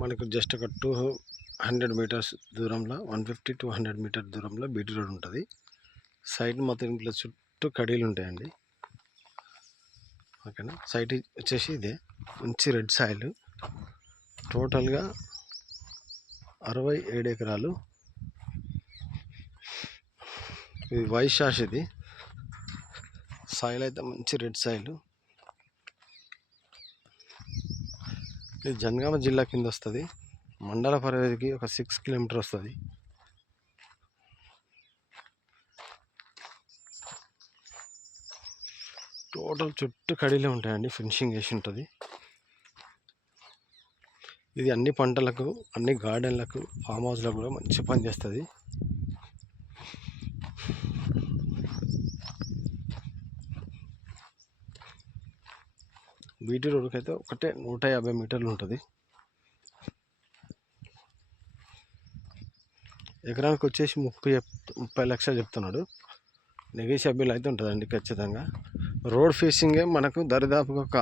మనకు జస్ట్ ఒక 200 మీటర్స్ దూరంలో 150 to 100 మీటర్ దూరంలో బీటీ రోడ్ ఉంటుంది. సైడ్ మొత్తం ఇట్లా చుట్టూ కడీలు ఉంటాయండి. ఓకేనా. సైట్ వచ్చేసి ఇదే మంచి రెడ్ సాయిల్, టోటల్గా 67 ఎకరాలు. ఇది వైట్ షాష్. ఇది సాయిల్ అయితే మంచి రెడ్ సాయిల్. ఇది జనగామ జిల్లా కింద వస్తుంది. మండల పరిధికి ఒక 6 కిలోమీటర్ వస్తుంది. టోటల్ చుట్టూ కడీలే ఉంటాయండి, ఫినిషింగ్ వేసి ఉంటుంది. ఇది అన్ని పంటలకు, అన్ని గార్డెన్లకు, ఫామ్ హౌస్లకు కూడా మంచి పని చేస్తుంది. బీటీ రోడ్కి అయితే ఒకటే 150 మీటర్లు ఉంటుంది. ఎకరానికి వచ్చేసి 30 లక్షలు చెప్తున్నాడు. నెగోషియబుల్ అయితే ఉంటుందండి ఖచ్చితంగా. రోడ్ ఫేసింగే మనకు దరిదాపుగా ఒక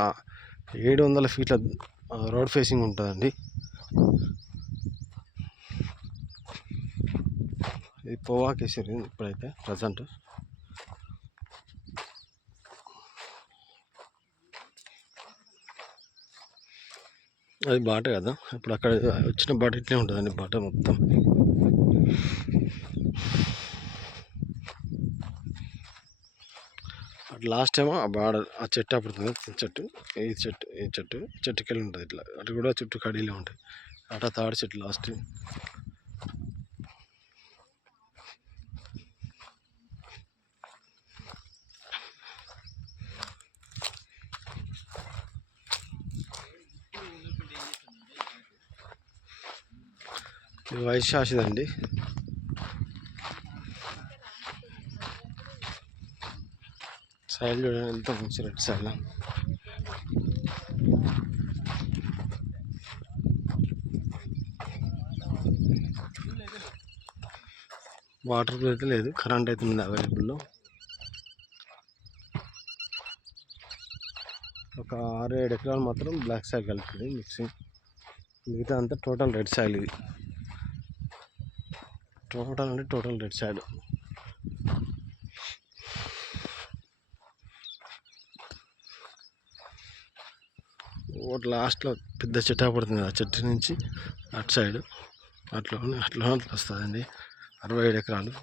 700 ఫీట్ల రోడ్ ఫేసింగ్ ఉంటుందండి. ఇది పోవాకేసారు ఇప్పుడైతే ప్రజెంట్. అది బాట కదా, ఇప్పుడు అక్కడ వచ్చిన బాట ఇట్లే ఉంటుందండి. బాట మొత్తం లాస్ట్ టైం ఆ బార్డర్, ఆ చెట్టు అప్పుడు చెట్టు, ఈ చెట్టుకెళ్ళి ఉంటుంది ఇట్లా. అటు కూడా చుట్టూ కడీలే ఉంటాయి. అటు తాడి చెట్టు లాస్ట్. ఇది వైట్ షాషిదండి. సైడ్ చూడండి ఎంత మంచి రెడ్ సైడ్. వాటర్ అయితే లేదు, కరెంట్ అయితే ఉంది అవైలబుల్లో. ఒక 6-7 ఎకరాలు మాత్రం బ్లాక్ సాయిల్ కలుపుతుంది మిక్సింగ్. మిగతా అంతా టోటల్ రెడ్ సాయిల్. ఇది టోటల్ రెడ్ సాయిల్. ఒకటి లాస్ట్లో పెద్ద చెట్టు పడుతుంది, ఆ చెట్టు నుంచి అటు సైడ్ అట్లా వస్తుందండి. 67 ఎకరాలు.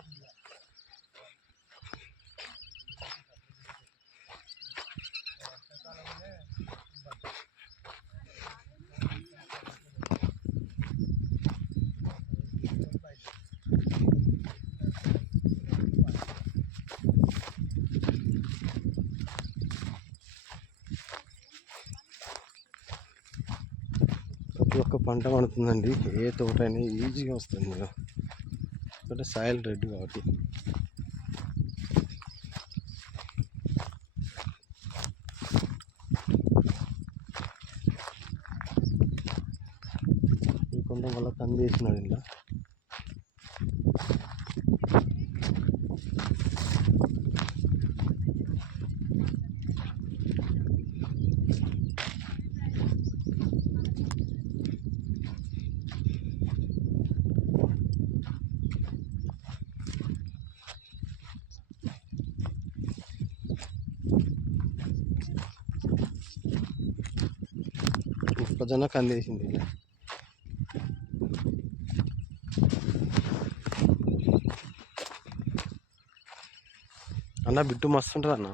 ప్రతి ఒక్క పంట పండుతుందండి. ఏ తోట అయినా ఈజీగా వస్తుంది కదా, అంటే సాయిల్ రెడ్ కాబట్టి. ఈ కొండ వల్ల కంది వేసినాడు ఇలా. మొక్కజొన్న కంది వేసింది ఇలా. అన్న బిట్టు మస్తు ఉంటుంది అన్న.